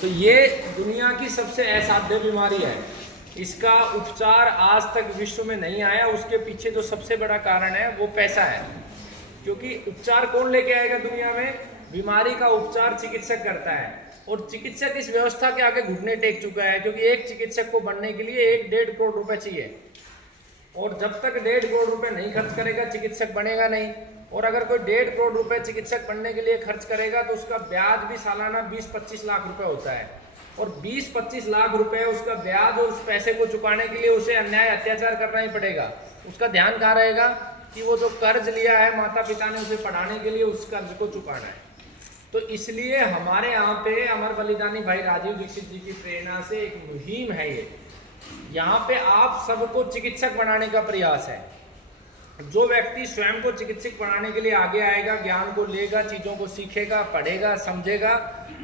तो ये दुनिया की सबसे असाध्य बीमारी है। इसका उपचार आज तक विश्व में नहीं आया। उसके पीछे जो सबसे बड़ा कारण है वो पैसा है, क्योंकि उपचार कौन लेके आएगा दुनिया में? बीमारी का उपचार चिकित्सक करता है, और चिकित्सक इस व्यवस्था के आगे घुटने टेक चुका है, क्योंकि एक चिकित्सक को बनने के लिए 1-1.5 करोड़ रुपए चाहिए, और जब तक 1.5 करोड़ रुपए नहीं खर्च करेगा चिकित्सक बनेगा नहीं। और अगर कोई 1.5 करोड़ रुपए चिकित्सक बनने के लिए खर्च करेगा तो उसका ब्याज भी सालाना 20-25 लाख रुपए होता है, और 20-25 लाख रुपए उसका ब्याज, और उस पैसे को चुकाने के लिए उसे अन्याय अत्याचार करना ही पड़ेगा। उसका ध्यान कहाँ रहेगा कि वो जो कर्ज लिया है माता पिता ने उसे पढ़ाने के लिए, उस कर्ज को चुकाना है। तो इसलिए हमारे यहाँ पे अमर बलिदानी भाई राजीव दीक्षित जी की प्रेरणा से एक मुहिम है ये। यहाँ पे आप सबको चिकित्सक बनाने का प्रयास है। जो व्यक्ति स्वयं को चिकित्सक बनाने के लिए आगे आएगा, ज्ञान को लेगा, चीज़ों को सीखेगा, पढ़ेगा, समझेगा,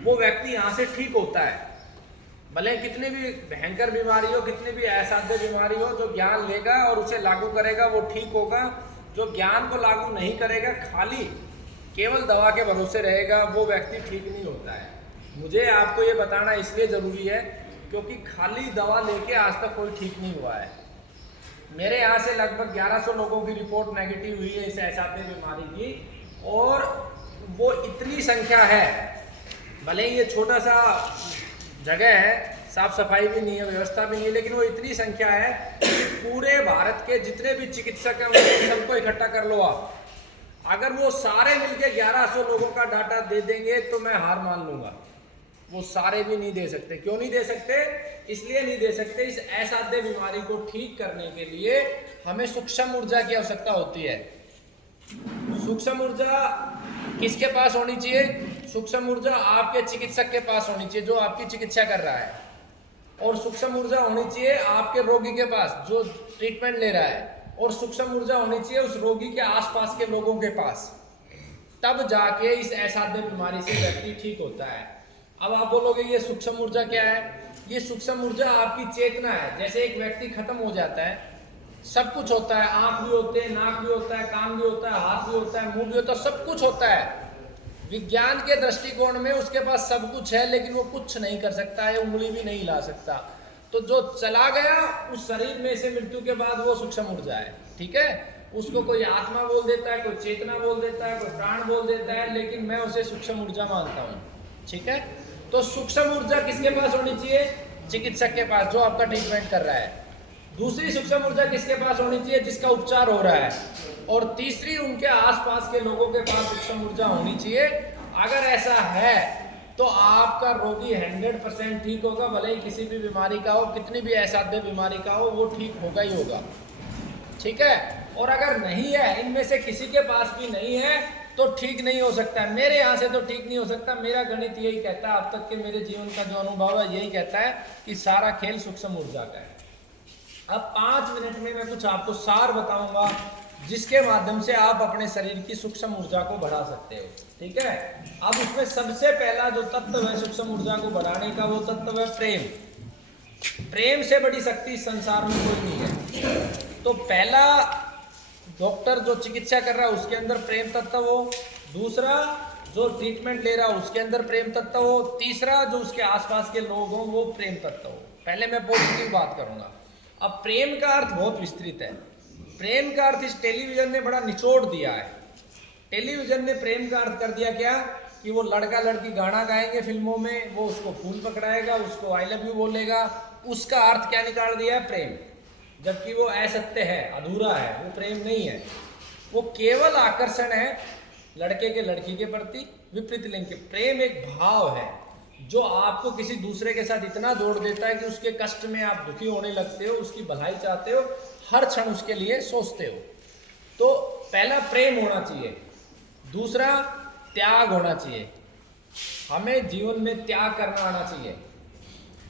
वो व्यक्ति यहाँ से ठीक होता है। भले कितनी भी भयंकर बीमारी हो, कितनी भी असाध्य बीमारी हो, जो ज्ञान लेगा और उसे लागू करेगा वो ठीक होगा। जो ज्ञान को लागू नहीं करेगा, खाली केवल दवा के भरोसे रहेगा, वो व्यक्ति ठीक नहीं होता है। मुझे आपको ये बताना इसलिए ज़रूरी है क्योंकि खाली दवा लेके आज तक कोई ठीक नहीं हुआ है। मेरे यहाँ से लगभग 1100 लोगों की रिपोर्ट नेगेटिव हुई है इस असाध्य बीमारी की, और वो इतनी संख्या है, भले ही ये छोटा सा जगह है, साफ सफाई भी नहीं है, व्यवस्था भी नहीं है, लेकिन वो इतनी संख्या है कि पूरे भारत के जितने भी चिकित्सक हैं उनको सबको इकट्ठा कर लो आप। अगर वो सारे मिलके 1100 लोगों का डाटा दे देंगे तो मैं हार मान लूंगा। वो सारे भी नहीं दे सकते। क्यों नहीं दे सकते? इसलिए नहीं दे सकते, इस असाध्य बीमारी को ठीक करने के लिए हमें सूक्ष्म ऊर्जा की आवश्यकता होती है। सूक्ष्म ऊर्जा किसके पास होनी चाहिए? सूक्ष्म ऊर्जा आपके चिकित्सक के पास होनी चाहिए जो आपकी चिकित्सा कर रहा है, और सूक्ष्म ऊर्जा होनी चाहिए आपके रोगी के पास जो ट्रीटमेंट ले रहा है, और सूक्ष्म ऊर्जा होनी चाहिए उस रोगी के आसपास के लोगों के पास। तब जाके इस असाध्य बीमारी से व्यक्ति ठीक होता है। अब आप बोलोगे ये सूक्ष्म ऊर्जा क्या है? ये सूक्ष्म ऊर्जा आपकी चेतना है। जैसे एक व्यक्ति खत्म हो जाता है, सब कुछ होता है, आंख भी होते हैं, नाक भी होता है, कान भी होता है, हाथ भी होता है, मुंह भी होता है, सब कुछ होता है। विज्ञान के दृष्टिकोण में उसके पास सब कुछ है, लेकिन वो कुछ नहीं कर सकता है, उंगली भी नहीं हिला सकता। तो जो चला गया उस शरीर में से मृत्यु के बाद, वो सूक्ष्म ऊर्जा है। ठीक है, उसको कोई आत्मा बोल देता है, कोई चेतना बोल देता है, कोई प्राण बोल देता है, लेकिन मैं उसे सूक्ष्म ऊर्जा मानता हूँ। ठीक है, तो सूक्ष्म ऊर्जा किसके पास होनी चाहिए? चिकित्सक के पास जो आपका ट्रीटमेंट कर रहा है। दूसरी सूक्ष्म ऊर्जा किसके पास होनी चाहिए? जिसका उपचार हो रहा है। और तीसरी उनके आसपास के लोगों के पास सूक्ष्म ऊर्जा होनी चाहिए। अगर ऐसा है तो आपका रोगी 100% ठीक होगा, भले ही किसी भी बीमारी का हो, कितनी भी असाध्य बीमारी का हो, वो ठीक होगा ही होगा। ठीक है, और अगर नहीं है, इनमें से किसी के पास भी नहीं है, तो ठीक नहीं हो सकता है। मेरे यहाँ से तो ठीक नहीं हो सकता। मेरा गणित यही कहता है, अब तक के मेरे जीवन का जो अनुभव है यही कहता है कि सारा खेल सूक्ष्म ऊर्जा का है। अब 5 मिनट में मैं कुछ आपको सार बताऊंगा जिसके माध्यम से आप अपने शरीर की सूक्ष्म ऊर्जा को बढ़ा सकते हो। ठीक है, अब उसमें सबसे पहला जो तत्व है सूक्ष्म ऊर्जा को बढ़ाने का, वो तत्व है प्रेम। प्रेम से बड़ी शक्ति संसार में कोई नहीं है। तो पहला, डॉक्टर जो चिकित्सा कर रहा है उसके अंदर प्रेम तत्व हो। दूसरा, जो ट्रीटमेंट ले रहा है उसके अंदर प्रेम तत्व हो। तीसरा, जो उसके आसपास के लोग हों वो प्रेम तत्व हो। पहले मैं पॉजिटिव बात करूंगा। अब प्रेम का अर्थ बहुत विस्तृत है। प्रेम का अर्थ इस टेलीविजन ने बड़ा निचोड़ दिया है। टेलीविजन ने प्रेम का अर्थ कर दिया क्या कि वो लड़का लड़की गाना गाएंगे फिल्मों में, वो उसको फूल पकड़ाएगा, उसको आई लव यू बोलेगा, उसका अर्थ क्या निकाल दिया है? प्रेम। जबकि वो असत्य है, अधूरा है, वो प्रेम नहीं है। वो केवल आकर्षण है लड़के के लड़की के प्रति, विपरीत लिंग के। प्रेम एक भाव है जो आपको किसी दूसरे के साथ इतना जोड़ देता है कि उसके कष्ट में आप दुखी होने लगते हो, उसकी भलाई चाहते हो, हर क्षण उसके लिए सोचते हो। तो पहला प्रेम होना चाहिए। दूसरा, त्याग होना चाहिए। हमें जीवन में त्याग करना आना चाहिए।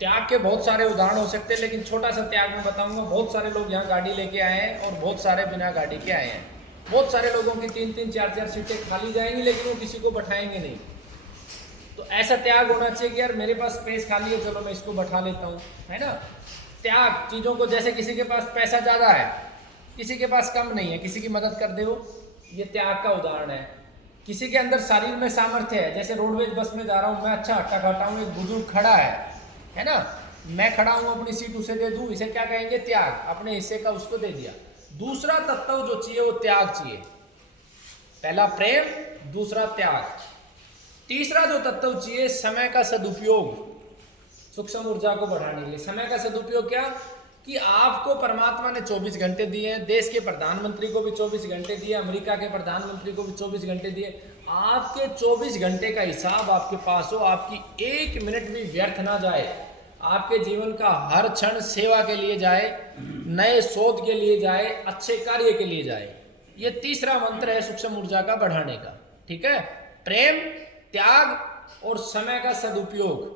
त्याग के बहुत सारे उदाहरण हो सकते हैं, लेकिन छोटा सा त्याग मैं बताऊंगा। बहुत सारे लोग यहाँ गाड़ी लेके आए हैं और बहुत सारे बिना गाड़ी के आए हैं। बहुत सारे लोगों की 3-3, 4-4 सीटें खाली जाएंगी, लेकिन वो किसी को बैठाएंगे नहीं। तो ऐसा त्याग होना चाहिए कि यार मेरे पास स्पेस खाली है, चलो मैं इसको बैठा लेता हूँ, है ना। त्याग चीज़ों को, जैसे किसी के पास पैसा ज़्यादा है, किसी के पास कम नहीं है, किसी की मदद कर दे, वो ये त्याग का उदाहरण है। किसी के अंदर शरीर में सामर्थ्य है, जैसे रोडवेज बस में जा रहा हूँ, मैं अच्छा हट्टा कट्टा हूँ, एक बुजुर्ग खड़ा है ना, मैं खड़ा हूँ, अपनी सीट उसे दे दूँ, इसे क्या कहेंगे? त्याग। अपने हिस्से का उसको दे दिया। दूसरा तत्व जो चाहिए वो त्याग चाहिए। पहला प्रेम, दूसरा त्याग। तीसरा जो तत्व चाहिए, समय का सदुपयोग। सूक्ष्म ऊर्जा को बढ़ाने के लिए समय का सदुपयोग क्या? कि आपको परमात्मा ने 24 घंटे दिए हैं, देश के प्रधानमंत्री को भी 24 घंटे दिए, अमेरिका के प्रधानमंत्री को भी 24 घंटे दिए। आपके 24 घंटे का हिसाब आपके पास हो, आपकी 1 मिनट भी व्यर्थ ना जाए, आपके जीवन का हर क्षण सेवा के लिए जाए, नए शोध के लिए जाए, अच्छे कार्य के लिए जाए। ये तीसरा मंत्र है सूक्ष्म ऊर्जा का बढ़ाने का। ठीक है, प्रेम, त्याग और समय का सदुपयोग,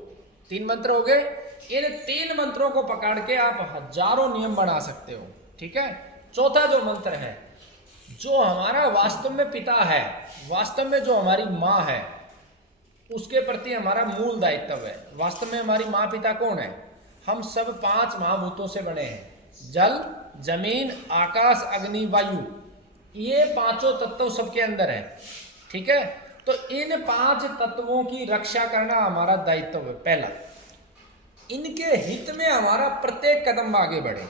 3 मंत्र हो गए। इन 3 मंत्रों को पकड़ के आप हजारों नियम बना सकते हो। ठीक है, चौथा जो मंत्र है, जो हमारा वास्तव में पिता है, वास्तव में जो हमारी माँ है, उसके प्रति हमारा मूल दायित्व है। वास्तव में हमारी माँ पिता कौन है? हम सब 5 महाभूतों से बने हैं, जल, जमीन, आकाश, अग्नि, वायु। ये 5 तत्व सबके अंदर है। ठीक है, तो इन 5 तत्वों की रक्षा करना हमारा दायित्व है। पहला, इनके हित में हमारा प्रत्येक कदम आगे बढ़े।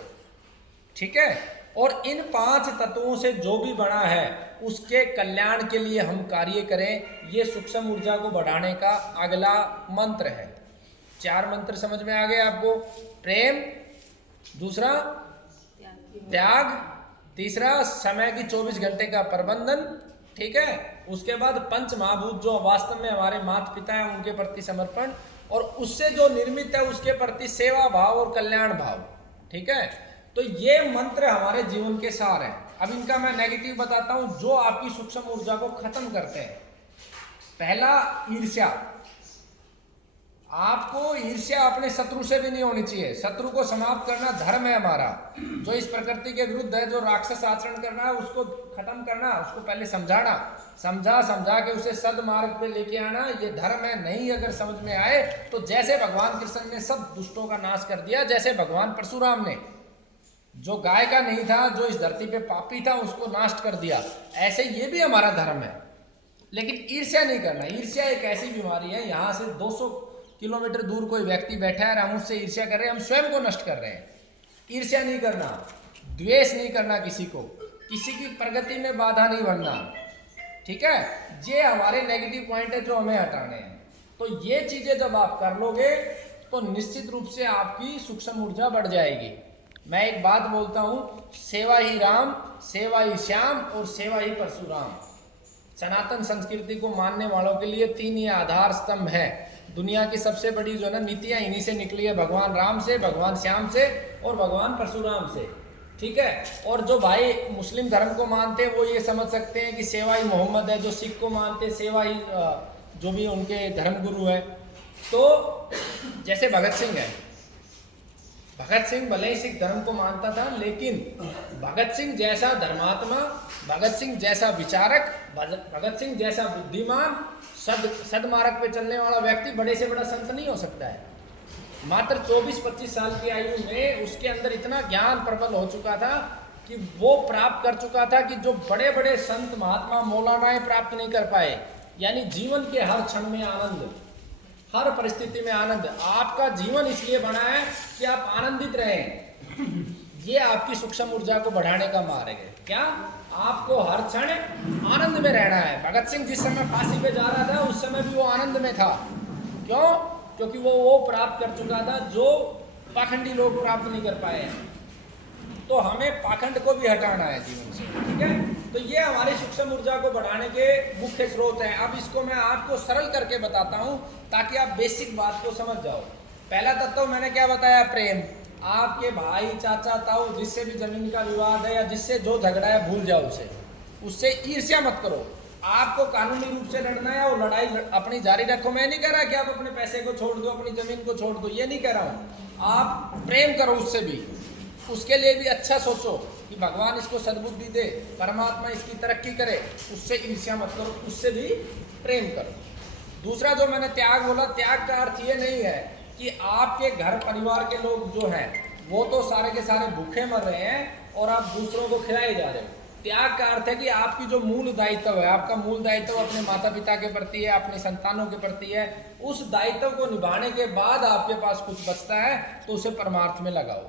ठीक है, और इन 5 तत्वों से जो भी बना है उसके कल्याण के लिए हम कार्य करें। ये सूक्ष्म ऊर्जा को बढ़ाने का अगला मंत्र है। 4 मंत्र समझ में आ गए आपको? प्रेम, दूसरा त्याग, तीसरा समय की 24 घंटे का प्रबंधन। ठीक है, उसके बाद 5 महाभूत जो वास्तव में हमारे माता पिता हैं, उनके प्रति समर्पण, और उससे जो निर्मित है उसके प्रति सेवा भाव और कल्याण भाव। ठीक है, तो ये मंत्र हमारे जीवन के सार हैं। अब इनका मैं नेगेटिव बताता हूं जो आपकी सूक्ष्म ऊर्जा को खत्म करते हैं। पहला, ईर्ष्या। आपको ईर्ष्या अपने शत्रु से भी नहीं होनी चाहिए। शत्रु को समाप्त करना धर्म है हमारा। जो इस प्रकृति के विरुद्ध है, जो राक्षस आचरण करना है, उसको खत्म करना, उसको पहले समझाना, समझा के उसे सदमार्ग पे लेके आना, ये धर्म है। नहीं अगर समझ में आए तो जैसे भगवान कृष्ण ने सब दुष्टों का नाश कर दिया, जैसे भगवान परशुराम ने जो गाय का नहीं था, जो इस धरती पे पापी था, उसको नाश कर दिया, ऐसे ये भी हमारा धर्म है। लेकिन ईर्ष्या नहीं करना। ईर्ष्या एक ऐसी बीमारी है, यहाँ से 200 किलोमीटर दूर कोई व्यक्ति बैठा है और हम उससे ईर्ष्या कर रहे हैं, हम स्वयं को नष्ट कर रहे हैं। ईर्ष्या नहीं करना, द्वेष नहीं करना किसी को, किसी की प्रगति में बाधा नहीं बनना। ठीक है, ये हमारे नेगेटिव पॉइंट है जो हमें हटाने हैं। तो ये चीजें जब आप कर लोगे तो निश्चित रूप से आपकी सूक्ष्म ऊर्जा बढ़ जाएगी। मैं एक बात बोलता हूं, सेवा ही राम, सेवा ही श्याम और सेवा ही परशुराम। सनातन संस्कृति को मानने वालों के लिए 3 ये आधार स्तंभ है। दुनिया की सबसे बड़ी जो ना नीतियाँ इन्हीं से निकली है, भगवान राम से, भगवान श्याम से और भगवान परशुराम से। ठीक है, और जो भाई मुस्लिम धर्म को मानते हैं वो ये समझ सकते हैं कि सेवा ही मोहम्मद है, जो सिख को मानते हैं सेवा ही जो भी उनके धर्म गुरु है। तो जैसे भगत सिंह है, भगत सिंह भले ही सिख धर्म को मानता था, लेकिन भगत सिंह जैसा धर्मात्मा, भगत सिंह जैसा विचारक, भगत सिंह जैसा बुद्धिमान, सदमार्ग पे चलने वाला व्यक्ति बड़े से बड़ा संत नहीं हो सकता है। मात्र 24-25 साल की आयु में उसके अंदर इतना ज्ञान प्रबल हो चुका था कि वो प्राप्त कर चुका था कि जो बड़े बड़े संत महात्मा मौलानाएं प्राप्त नहीं कर पाए। यानी जीवन के हर क्षण में आनंद, हर परिस्थिति में आनंद। आपका जीवन इसलिए बना है कि आप आनंदित रहें। ये आपकी सूक्ष्म ऊर्जा को बढ़ाने का मार्ग है। क्या? आपको हर क्षण आनंद में रहना है। भगत सिंह जिस समय फांसी पे जा रहा था उस समय भी वो आनंद में था। क्यों? क्योंकि वो प्राप्त कर चुका था जो पाखंडी लोग प्राप्त नहीं कर पाए हैं। तो हमें पाखंड को भी हटाना है जीवन से। ठीक है, तो ये हमारी सूक्ष्म ऊर्जा को बढ़ाने के मुख्य स्रोत हैं। अब इसको मैं आपको सरल करके बताता हूं ताकि आप बेसिक बात को समझ जाओ। पहला तत्व मैंने क्या बताया? प्रेम। आपके भाई, चाचा, ताऊ जिससे भी जमीन का विवाद है या जिससे जो झगड़ा है भूल जाओ उसे, उससे ईर्ष्या मत करो। आपको कानूनी रूप से लड़ना है, वो लड़ाई अपनी जारी रखो। मैं नहीं कह रहा कि आप अपने पैसे को छोड़ दो, अपनी जमीन को छोड़ दो, ये नहीं कह रहा हूँ। आप प्रेम करो उससे भी, उसके लिए भी अच्छा सोचो कि भगवान इसको सद्बुद्धि दे, परमात्मा इसकी तरक्की करे। उससे ईर्ष्या मत करो, उससे भी प्रेम करो। दूसरा जो मैंने त्याग बोला, त्याग का अर्थ ये नहीं है कि आपके घर परिवार के लोग जो हैं वो तो सारे के सारे भूखे मर रहे हैं और आप दूसरों को खिलाए जा रहे हो। त्याग का अर्थ है कि आपकी जो मूल दायित्व है, आपका मूल दायित्व अपने माता पिता के प्रति है, अपने संतानों के प्रति है, उस दायित्व को निभाने के बाद आपके पास कुछ बचता है तो उसे परमार्थ में लगाओ।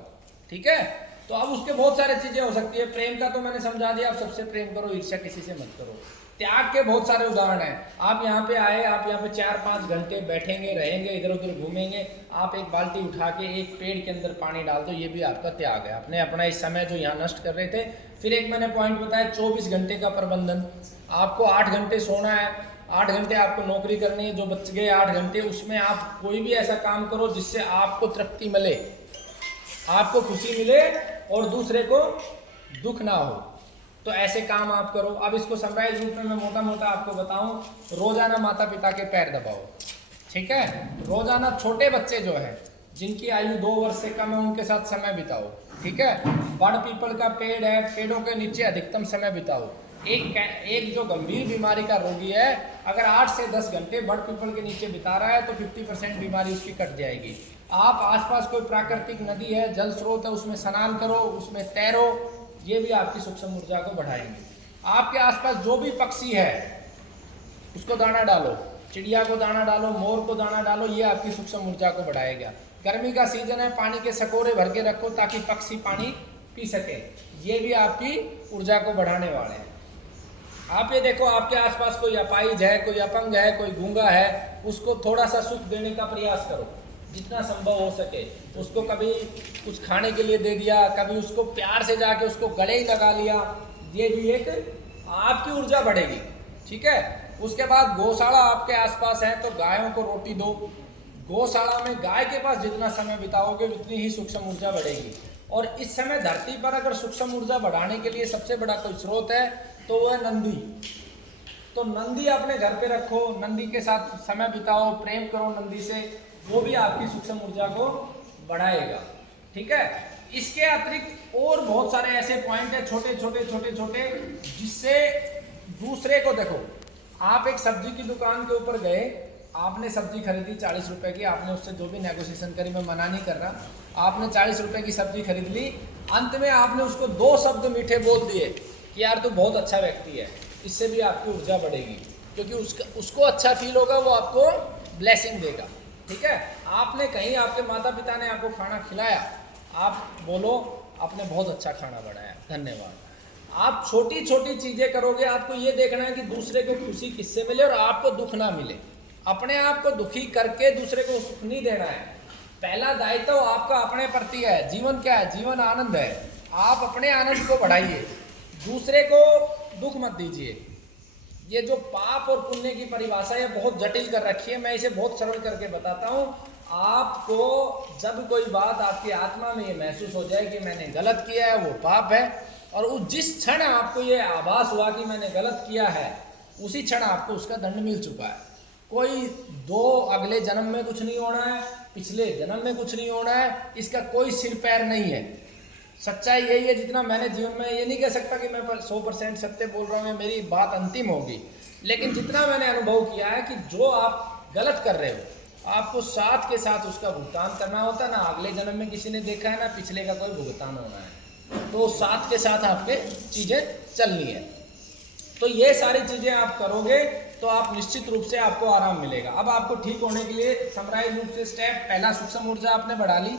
ठीक है, तो अब उसके बहुत सारे चीजें हो सकती है। प्रेम का तो मैंने समझा दिया, आप सबसे प्रेम करो, ईर्ष्या किसी से मत करो। त्याग के बहुत सारे उदाहरण हैं। आप यहाँ पे आए, आप यहाँ पे 4-5 घंटे बैठेंगे, रहेंगे, इधर उधर घूमेंगे, आप एक बाल्टी उठा के एक पेड़ के अंदर पानी डाल दो, ये भी आपका त्याग है। आपने अपना इस समय जो यहाँ नष्ट कर रहे थे। फिर एक मैंने पॉइंट बताया 24 घंटे का प्रबंधन। आपको 8 घंटे सोना है, 8 घंटे आपको नौकरी करनी है, जो बच गए 8 घंटे उसमें आप कोई भी ऐसा काम करो जिससे आपको तृप्ति मिले, आपको खुशी मिले और दूसरे को दुख ना हो, तो ऐसे काम आप करो। अब इसको समराइज रूप में मैं मोटा मोटा आपको बताऊं, रोजाना माता पिता के पैर दबाओ। ठीक है, रोजाना छोटे बच्चे जो है जिनकी आयु 2 वर्ष से कम है उनके साथ समय बिताओ। ठीक है, बड़ पीपल का पेड़ है, पेड़ों के नीचे अधिकतम समय बिताओ। एक जो गंभीर बीमारी का रोगी है अगर 8 से 10 घंटे बड़ पीपल के नीचे बिता रहा है तो 50% बीमारी उसकी कट जाएगी। आप आसपास कोई प्राकृतिक नदी है, जल स्रोत है, उसमें स्नान करो, उसमें तैरो, ये भी आपकी सूक्ष्म ऊर्जा को बढ़ाएंगे। आपके आसपास जो भी पक्षी है उसको दाना डालो, चिड़िया को दाना डालो, मोर को दाना डालो, ये आपकी सूक्ष्म ऊर्जा को बढ़ाएगा। गर्मी का सीजन है, पानी के सकोरे भर के रखो ताकि पक्षी पानी पी सके, ये भी आपकी ऊर्जा को बढ़ाने वाले हैं। आप ये देखो, आपके आसपास कोई अपाहिज है, कोई अपंग है, कोई गूंगा है, उसको थोड़ा सा सुख देने का प्रयास करो जितना संभव हो सके। उसको कभी कुछ खाने के लिए दे दिया, कभी उसको प्यार से जाके उसको गले ही लगा लिया, ये भी एक आपकी ऊर्जा बढ़ेगी। ठीक है, उसके बाद गौशाला आपके आसपास है तो गायों को रोटी दो। गौशाला में गाय के पास जितना समय बिताओगे उतनी ही सूक्ष्म ऊर्जा बढ़ेगी। और इस समय धरती पर अगर सूक्ष्म ऊर्जा बढ़ाने के लिए सबसे बड़ा कोई स्रोत है तो वह है नंदी। तो नंदी अपने घर पे रखो, नंदी के साथ समय बिताओ, प्रेम करो नंदी से, वो भी आपकी सूक्ष्म ऊर्जा को बढ़ाएगा। ठीक है, इसके अतिरिक्त और बहुत सारे ऐसे पॉइंट है छोटे छोटे छोटे छोटे जिससे दूसरे को देखो। आप एक सब्जी की दुकान के ऊपर गए, आपने सब्जी खरीदी 40 रुपए की, आपने उससे जो भी नेगोशिएशन करी, मैं मना नहीं कर रहा, आपने 40 रुपए की सब्जी खरीद ली, अंत में आपने उसको 2 शब्द मीठे बोल दिए कि यार तू बहुत अच्छा व्यक्ति है, इससे भी आपकी ऊर्जा बढ़ेगी क्योंकि उसको अच्छा फील होगा, वो आपको ब्लेसिंग देगा। ठीक है, आपने कहीं आपके माता पिता ने आपको खाना खिलाया, आप बोलो आपने बहुत अच्छा खाना बनाया, धन्यवाद। आप छोटी छोटी चीजें करोगे, आपको ये देखना है कि दूसरे को खुशी किससे मिले और आपको दुख ना मिले। अपने आप को दुखी करके दूसरे को सुख नहीं देना है। पहला दायित्व आपका अपने प्रति है। जीवन क्या है? जीवन आनंद है। आप अपने आनंद को बढ़ाइए, दूसरे को दुख मत दीजिए। ये जो पाप और पुण्य की परिभाषा है बहुत जटिल कर रखी है, मैं इसे बहुत सरल करके बताता हूँ। आपको जब कोई बात आपकी आत्मा में ये महसूस हो जाए कि मैंने गलत किया है, वो पाप है, और उस जिस क्षण आपको ये आभास हुआ कि मैंने गलत किया है, उसी क्षण आपको उसका दंड मिल चुका है। कोई अगले जन्म में कुछ नहीं होना है, पिछले जन्म में कुछ नहीं होना है, इसका कोई सिर पैर नहीं है। सच्चाई यही है। जितना मैंने जीवन में, ये नहीं कह सकता कि मैं 100% सत्य बोल रहा हूँ, मेरी बात अंतिम होगी, लेकिन जितना मैंने अनुभव किया है कि जो आप गलत कर रहे हो आपको साथ के साथ उसका भुगतान करना होता है। ना अगले जन्म में किसी ने देखा है, ना पिछले का कोई भुगतान होना है, तो साथ के साथ आपके चीज़ें चलनी है। तो ये सारी चीज़ें आप करोगे तो आप निश्चित रूप से आपको आराम मिलेगा। अब आपको ठीक होने के लिए समराइज रूप से स्टेप, पहला सूक्ष्म ऊर्जा आपने बढ़ा ली।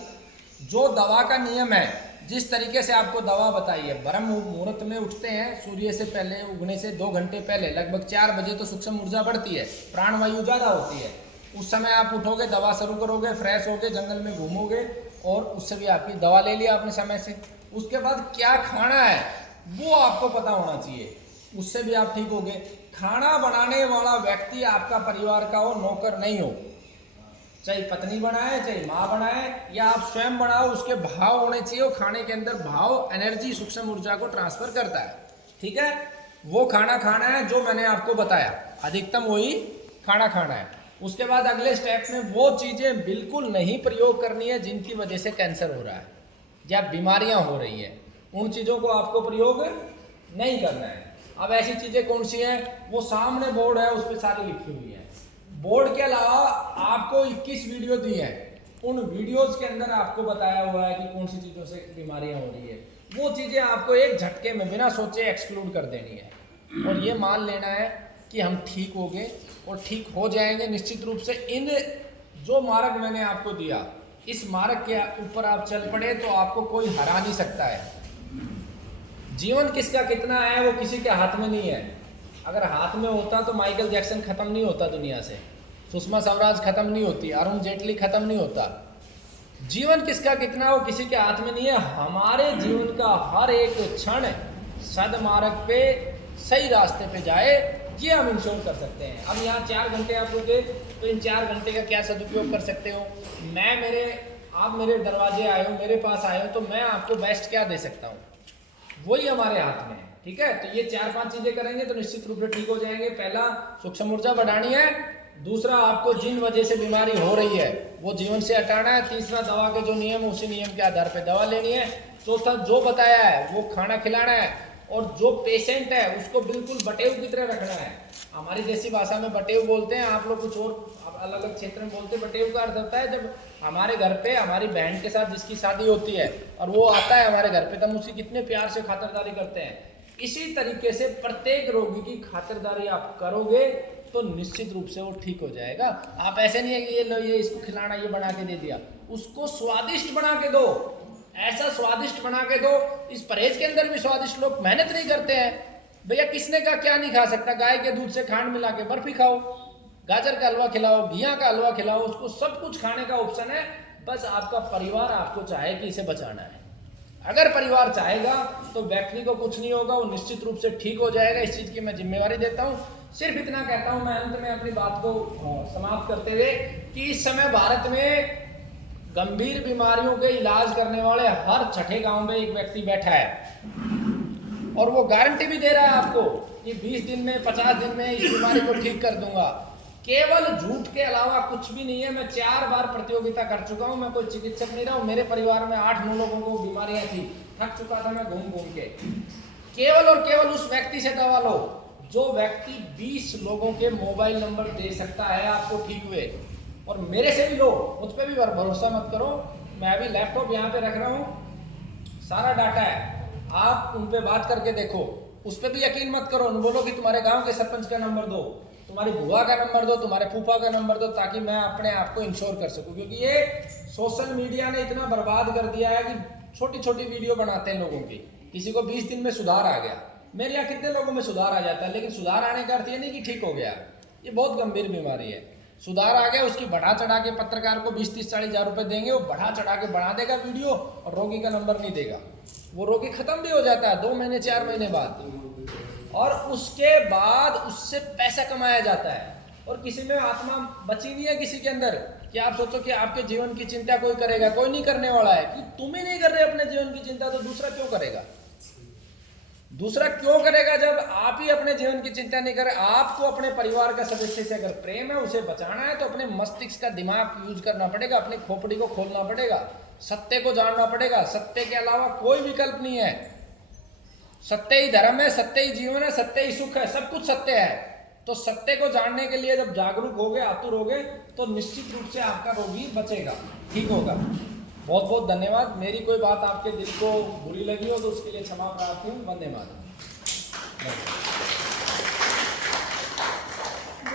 जो दवा का नियम है, जिस तरीके से आपको दवा बताई है, ब्रह्म मुहूर्त में उठते हैं, सूर्य से पहले, उगने से 2 घंटे पहले, लगभग 4 बजे तो सूक्ष्म ऊर्जा बढ़ती है, प्राणवायु ज़्यादा होती है। उस समय आप उठोगे, दवा शुरू करोगे, फ्रेश होगे, जंगल में घूमोगे, और उससे भी आपकी दवा ले लिया आपने समय से। उसके बाद क्या खाना है वो आपको पता होना चाहिए, उससे भी आप ठीक होगे। खाना बनाने वाला व्यक्ति आपका परिवार का हो, नौकर नहीं हो। चाहे पत्नी बनाए, चाहे माँ बनाए, या आप स्वयं बनाओ, उसके भाव होने चाहिए। वो खाने के अंदर भाव, एनर्जी, सूक्ष्म ऊर्जा को ट्रांसफर करता है। ठीक है, वो खाना खाना है जो मैंने आपको बताया, अधिकतम वही खाना खाना है। उसके बाद अगले स्टेप में वो चीज़ें बिल्कुल नहीं प्रयोग करनी है जिनकी वजह से कैंसर हो रहा है या बीमारियां हो रही हैं, उन चीज़ों को आपको प्रयोग नहीं करना है। अब ऐसी चीज़ें कौन सी हैं? वो सामने बोर्ड है, उस पर सारी लिखी हुई है। बोर्ड के अलावा आपको 21 वीडियो दी हैं, उन वीडियोस के अंदर आपको बताया हुआ है कि कौन सी चीज़ों से बीमारियां हो रही है। वो चीज़ें आपको एक झटके में बिना सोचे एक्सक्लूड कर देनी है और ये मान लेना है कि हम ठीक हो गए और ठीक हो जाएंगे निश्चित रूप से। इन जो मार्ग मैंने आपको दिया, इस मार्ग के ऊपर आप चल पड़े तो आपको कोई हरा नहीं सकता है। जीवन किसका कितना है वो किसी के हाथ में नहीं है। अगर हाथ में होता तो माइकल जैक्सन खत्म नहीं होता दुनिया से, सुषमा स्वराज खत्म नहीं होती, अरुण जेटली खत्म नहीं होता। जीवन किसका कितना वो किसी के हाथ में नहीं है। हमारे जीवन का हर एक क्षण सदमार्ग पे सही रास्ते पे जाए, ये हम इंश्योर कर सकते हैं। अब यहाँ 4 घंटे आप रुके तो इन 4 घंटे का क्या सदुपयोग कर सकते हो। आप मेरे दरवाजे आए हो, मेरे पास आए हो, तो मैं आपको बेस्ट क्या दे सकता हूँ, वही हमारे हाथ में है। ठीक है, तो ये 4-5 चीजें करेंगे तो निश्चित रूप से ठीक हो जाएंगे। पहला, सूक्ष्म ऊर्जा बढ़ानी है। दूसरा, आपको जिन वजह से बीमारी हो रही है वो जीवन से हटाना है। तीसरा, दवा के जो नियम उसी नियम के आधार पर दवा लेनी है। चौथा, जो बताया है वो खाना खिलाना है और जो पेशेंट है उसको बिल्कुल बटेव की तरह रखना है। हमारी जैसी भाषा में बटेव बोलते हैं, आप लोग कुछ और अलग अलग क्षेत्र में बोलते हैं। बटेव का अर्थ होता है जब हमारे घर पे हमारी बहन के साथ जिसकी शादी होती है और वो आता है हमारे घर पे, तो हम उसकी कितने प्यार से खातिरदारी करते हैं। इसी तरीके से प्रत्येक रोगी की खातिरदारी आप करोगे तो निश्चित रूप से वो ठीक हो जाएगा। आप ऐसे नहीं है कि ये लो ये इसको खिलाना, ये बना के दे दिया, उसको स्वादिष्ट बना के दो, ऐसा स्वादिष्ट बना के दो। इस परहेज के अंदर भी स्वादिष्ट लोग मेहनत नहीं करते हैं। भैया किसने का क्या नहीं खा सकता, गाय के दूध से खांड मिला के बर्फी खाओ, गाजर का हलवा खिलाओ, घिया का हलवा खिलाओ, उसको सब कुछ खाने का ऑप्शन है। बस आपका परिवार आपको चाहे कि इसे बचाना है। अगर परिवार चाहेगा तो व्यक्ति को कुछ नहीं होगा, वो निश्चित रूप से ठीक हो जाएगा। इस चीज की मैं जिम्मेवारी देता हूँ। सिर्फ इतना कहता हूँ मैं अंत में अपनी बात को समाप्त करते हुए कि इस समय भारत में गंभीर बीमारियों के इलाज करने वाले हर छठे गांव में एक व्यक्ति बैठा है और वो गारंटी भी दे रहा है आपको कि 20 दिन में 50 दिन में इस बीमारी को ठीक कर दूंगा। केवल झूठ के अलावा कुछ भी नहीं है। मैं 4 बार प्रतियोगिता कर चुका हूं, मैं कोई चिकित्सक नहीं रहा हूं। मेरे परिवार में 8-9 लोगों को बीमारियां थी, थक चुका था मैं घूम घूम के। केवल और केवल उस व्यक्ति से दवा लो जो व्यक्ति 20 लोगों के मोबाइल नंबर दे सकता है आपको ठीक हुए। और मेरे से भी लो, मुझ पर भी भरोसा मत करो। मैं अभी लैपटॉप यहाँ पे रख रहा हूँ, सारा डाटा है, आप उन पे बात करके देखो। उस पर भी यकीन मत करो, बोलो कि तुम्हारे गांव के सरपंच का नंबर दो, तुम्हारी बुआ का नंबर दो, तुम्हारे फूफा का नंबर दो, ताकि मैं अपने आप को इंश्योर कर सकूं। क्योंकि ये सोशल मीडिया ने इतना बर्बाद कर दिया है कि छोटी छोटी वीडियो बनाते हैं लोगों की। किसी को 20 दिन में सुधार आ गया, मेरे यहाँ कितने लोगों में सुधार आ जाता है, लेकिन सुधार आने का अर्थ ये नहीं कि ठीक हो गया। ये बहुत गंभीर बीमारी है। सुधार आ गया, उसकी बढ़ा चढ़ा के पत्रकार को 20-30-40 हज़ार रुपए देंगे, वो बढ़ा चढ़ा के बना देगा वीडियो और रोगी का नंबर नहीं देगा। वो रोगी खत्म भी हो जाता है 2 महीने 4 महीने बाद, और उसके बाद उससे पैसा कमाया जाता है। और किसी में आत्मा बची नहीं है किसी के अंदर कि आप सोचो कि आपके जीवन की चिंता कोई करेगा, कोई नहीं करने वाला है। कि तुम ही नहीं कर रहे अपने जीवन की चिंता, तो दूसरा क्यों करेगा? दूसरा क्यों करेगा जब आप ही अपने जीवन की चिंता नहीं कर रहे? आपको अपने परिवार का सदस्य से अगर प्रेम है, उसे बचाना है, तो अपने मस्तिष्क का दिमाग यूज करना पड़ेगा, अपनी खोपड़ी को खोलना पड़ेगा, सत्य को जानना पड़ेगा। सत्य के अलावा कोई विकल्प नहीं है। सत्य ही धर्म है, सत्य ही जीवन है, सत्य ही सुख है, सब कुछ सत्य है। तो सत्य को जानने के लिए जब जागरूक होगे, आतुर होगे, तो निश्चित रूप से आपका रोगी बचेगा, ठीक होगा। बहुत बहुत धन्यवाद। मेरी कोई बात आपके दिल को बुरी लगी हो तो उसके लिए क्षमा प्रार्थी हूँ। वंदे मातरम।